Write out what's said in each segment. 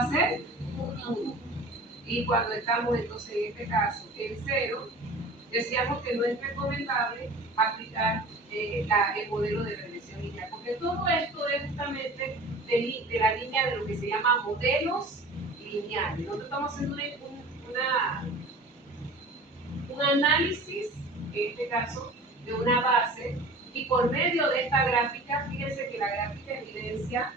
va a ser 1. Y cuando estamos entonces en este caso en 0, decíamos que no es recomendable aplicar el modelo de regresión lineal, porque todo esto es justamente de la línea de lo que se llama modelos lineales. Nosotros estamos haciendo un análisis, en este caso, de una base, y por medio de esta gráfica, fíjense que la gráfica evidencia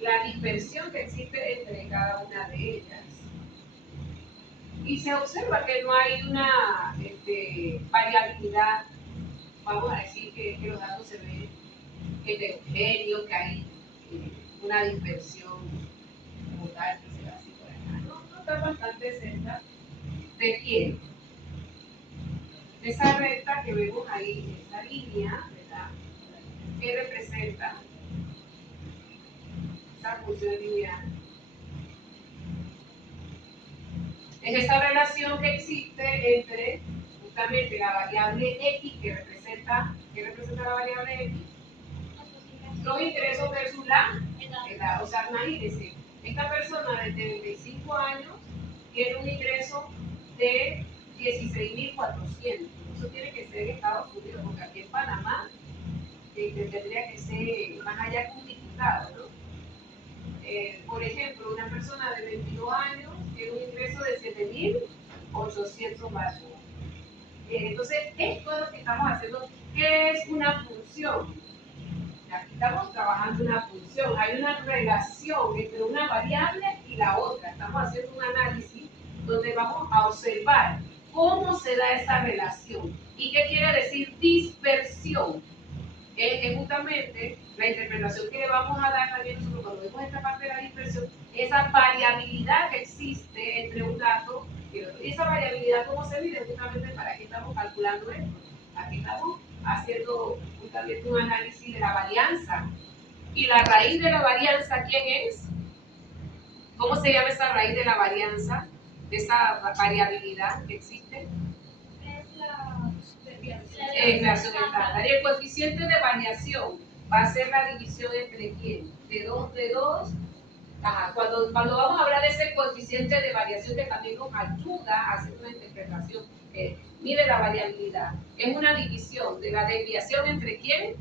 la dispersión que existe entre cada una de ellas. Y se observa que no hay una variabilidad, vamos a decir que los datos se ven heterogéneos, que hay una dispersión como tal, que se va así por acá. No está bastante cerca de quién. De esa recta que vemos ahí, esa línea, ¿verdad? Que representa esa función lineal. Es esa relación que existe entre justamente la variable X que representa la variable X, los ingresos versus la edad. O sea, imagínense, esta persona de 35 años tiene un ingreso de 16.400. Eso tiene que ser en Estados Unidos, porque aquí en Panamá tendría que ser más allá que un diputado, ¿no? Por ejemplo, una persona de 22 años tiene un ingreso de 7.800 más. Entonces, esto es lo que estamos haciendo. ¿Qué es una función? Aquí estamos trabajando una función. Hay una relación entre una variable y la otra. Estamos haciendo un análisis donde vamos a observar cómo se da esa relación. ¿Y qué quiere decir dispersión? Es justamente la interpretación que le vamos a dar también nosotros cuando vemos esta parte de la dispersión, esa variabilidad que existe entre un dato y otro. Y esa variabilidad, ¿cómo se mide? Justamente para qué estamos calculando esto. Aquí estamos haciendo justamente un análisis de la varianza. ¿Y la raíz de la varianza quién es? ¿Cómo se llama esa raíz de la varianza? De esa variabilidad que existe. Es la estándar. Y el coeficiente de variación va a ser la división entre quién? De 2. Ajá. Cuando vamos a hablar de ese coeficiente de variación que también nos ayuda a hacer una interpretación que mide la variabilidad, es una división de la desviación entre quién?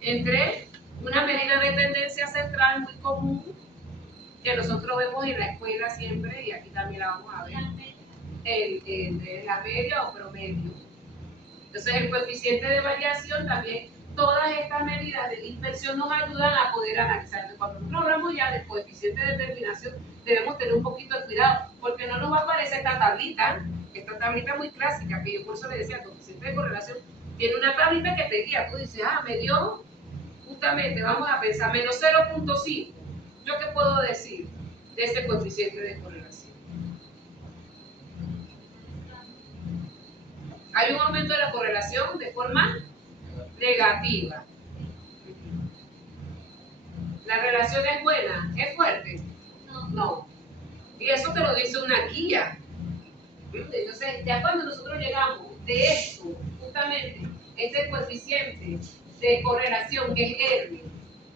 Entre una medida de tendencia central muy común que nosotros vemos en la escuela siempre, y aquí también la vamos a ver, la media o promedio. Entonces el coeficiente de variación también, todas estas medidas de dispersión nos ayudan a poder analizar. Cuando nosotros hablamos ya del coeficiente de determinación, debemos tener un poquito de cuidado, porque no nos va a aparecer esta tablita muy clásica, que yo por eso le decía, el coeficiente de correlación tiene una tablita que te guía. Tú dices, me dio justamente, vamos a pensar, menos 0.5. ¿Yo qué puedo decir de este coeficiente de correlación? Hay un aumento de la correlación de forma negativa. ¿La relación es buena? ¿Es fuerte? No. Y eso te lo dice una guía. Entonces, ya cuando nosotros llegamos de esto, justamente, este coeficiente de correlación que es R,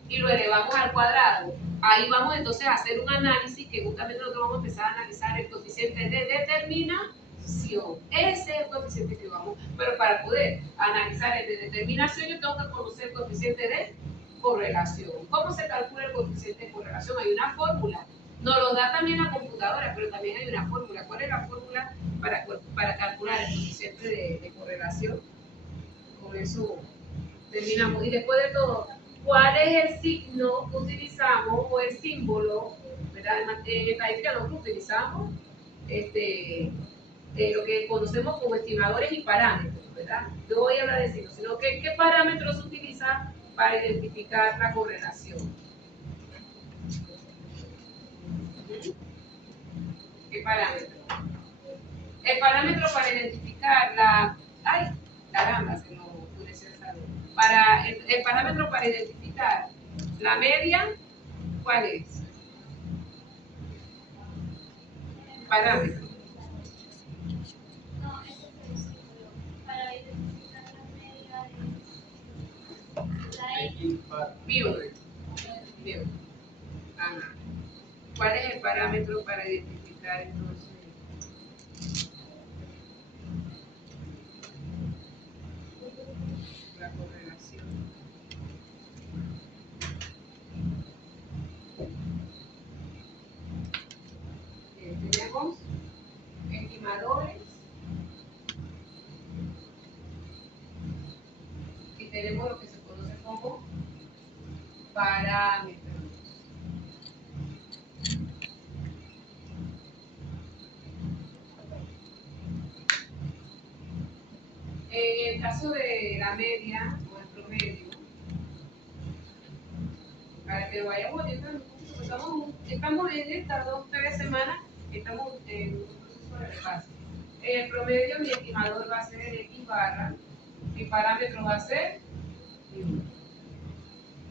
y lo elevamos al cuadrado, ahí vamos entonces a hacer un análisis que justamente nosotros vamos a empezar a analizar el coeficiente de determinación. Ese es el coeficiente que vamos, pero para poder analizar el de determinación yo tengo que conocer el coeficiente de correlación. ¿Cómo se calcula el coeficiente de correlación? Hay una fórmula. Nos lo da también la computadora, pero también hay una fórmula. ¿Cuál es la fórmula para calcular el coeficiente de correlación? Con eso terminamos. Y después de todo, ¿cuál es el signo que utilizamos o el símbolo? ¿Verdad? En estadística nosotros utilizamos lo que conocemos como estimadores y parámetros, ¿verdad? No voy a hablar de signos, sino que qué parámetros se utilizan para identificar la correlación. ¿Qué parámetro? El parámetro para identificar la... ¡Ay! Caramba, se me oscureció esa luz. El parámetro para identificar la media, ¿cuál es? Parámetro. No, ese es el símbolo. Para identificar la media de la X. Vivo. Bien. Ajá. ¿Cuál es el parámetro para identificar entonces la correlación? Bien, tenemos estimadores y tenemos lo que se conoce como parámetros. En el caso de la media o el promedio, para que lo vayamos orientando un poquito, estamos en estas 2 o 3 semanas, estamos en un proceso de repaso. En el promedio mi estimador va a ser X barra, mi parámetro va a ser Y.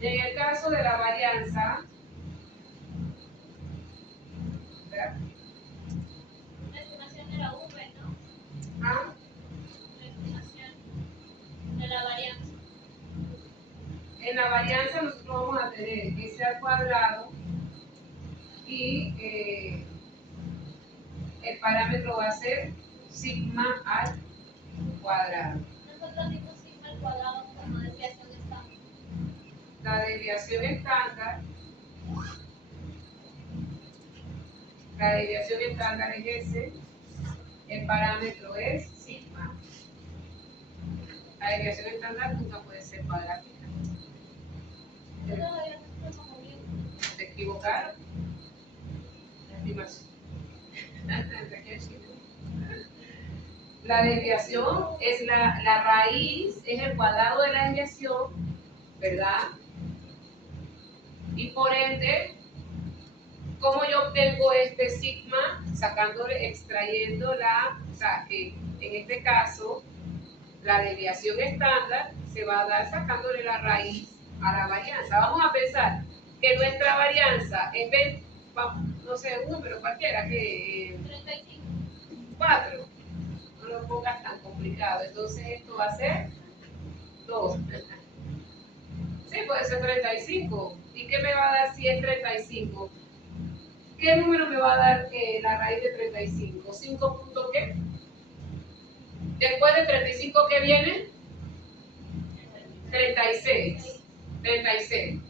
En el caso de la varianza, ¿verdad? La estimación de la V, ¿no? ¿Ah? La estimación de la varianza. En la varianza nosotros vamos a tener S al cuadrado y el parámetro va a ser sigma al cuadrado. Nosotros dimos sigma al cuadrado como desviación estándar. La desviación estándar, es S, el parámetro es sigma. La desviación estándar nunca puede ser cuadrática. Yo todavía no estoy como bien. Se equivocaron. La estimación. La desviación es la raíz, es el cuadrado de la desviación, ¿verdad? Y por ende, ¿cómo yo obtengo este sigma? Sacándole, extrayendo o sea, que en este caso, la desviación estándar se va a dar sacándole la raíz a la varianza. Vamos a pensar que nuestra varianza es, no sé, un número cualquiera, que 35. 4. No lo pongas tan complicado. Entonces esto va a ser 2. Sí, puede ser 35. ¿Y qué me va a dar si es 35? ¿Qué número me va a dar la raíz de 35? ¿5 punto qué? Después de 35, ¿qué viene? 36. 36.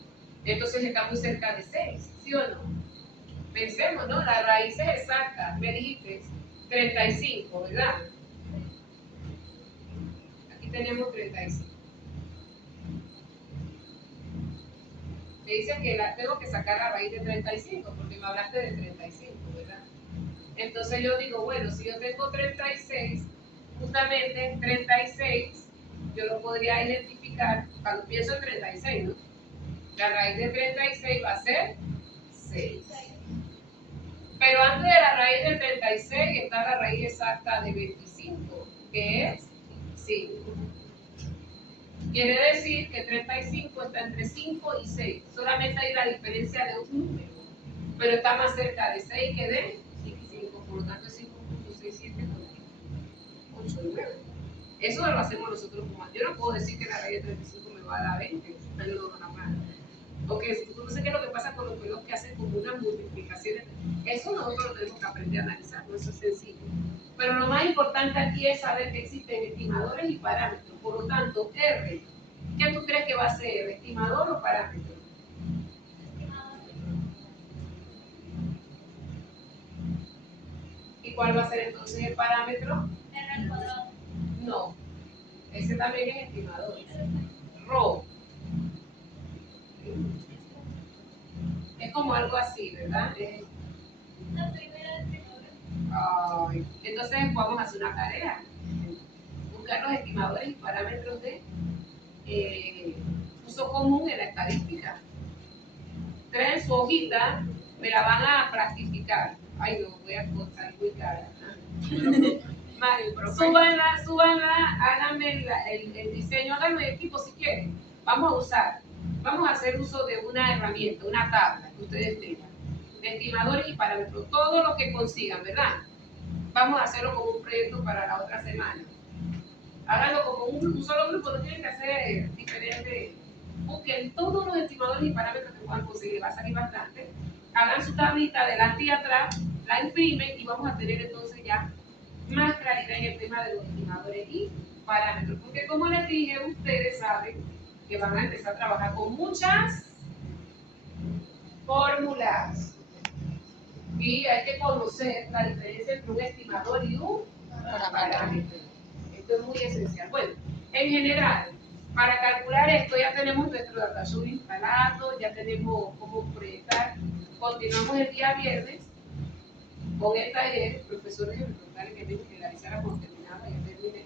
Entonces está muy cerca de 6, ¿sí o no? Pensemos, ¿no? La raíz es exacta. Me dijiste 35, ¿verdad? Aquí tenemos 35. Me dice que tengo que sacar la raíz de 35, porque me hablaste de 35, ¿verdad? Entonces yo digo, bueno, si yo tengo 36, justamente 36, yo lo podría identificar, cuando pienso en 36, ¿no? La raíz de 36 va a ser 6. Pero antes de la raíz de 36 está la raíz exacta de 25, que es 5. Quiere decir que 35 está entre 5 y 6. Solamente hay la diferencia de un número, pero está más cerca de 6 que de 5. Por lo tanto, es 5.6789. Eso lo hacemos nosotros como. Yo no puedo decir que la raíz de 35 me va a dar 20. Yo no jamás. Porque tú no sé qué es lo que pasa con los pelos que hacen como unas multiplicaciones. Eso nosotros lo tenemos que aprender a analizar, no eso es sencillo. Pero lo más importante aquí es saber que existen estimadores y parámetros. Por lo tanto, R, ¿qué tú crees que va a ser? ¿Estimador o parámetro? ¿Y cuál va a ser entonces el parámetro? R al cuadrado. No, ese también es estimador. Rho. Es como algo así, ¿verdad? La primera estimadora. Ay, entonces vamos a hacer una tarea. Buscar los estimadores y parámetros de uso común en la estadística. Traen su hojita, me la van a practicar. Ay, no, voy a cortar muy cara. Súbanla, háganme el diseño, háganme el equipo si quieren. Vamos a hacer uso de una herramienta, una tabla que ustedes tengan, de estimadores y parámetros, todo lo que consigan, ¿verdad? Vamos a hacerlo como un proyecto para la otra semana. Háganlo como un solo grupo, no tienen que hacer diferentes busquen todos los estimadores y parámetros que puedan conseguir, va a salir bastante. Hagan su tablita delante y atrás, la imprimen y vamos a tener entonces ya más claridad en el tema de los estimadores y parámetros. Porque como les dije, ustedes saben que van a empezar a trabajar con muchas fórmulas. Y hay que conocer la diferencia entre un estimador y un parámetro. Esto es muy esencial. Bueno, en general, para calcular esto ya tenemos nuestro datashow instalado, ya tenemos cómo proyectar. Continuamos el día viernes con el taller. Profesores me preguntaron que me generalizara cuando terminaba, ya terminé.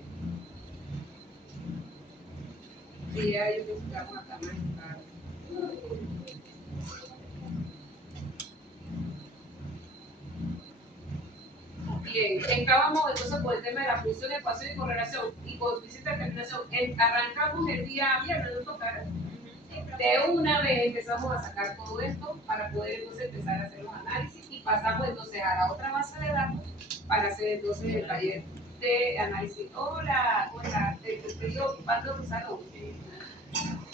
Y ya yo creo que vamos acá más tarde. Bien, estábamos entonces con el tema de la función de ecuación y correlación y coeficiente de determinación. Arrancamos el día viernes, no tocar. De una vez empezamos a sacar todo esto para poder entonces empezar a hacer los análisis y pasamos entonces a la otra base de datos para hacer entonces el taller de análisis. Hola, te estoy ocupando tu salón.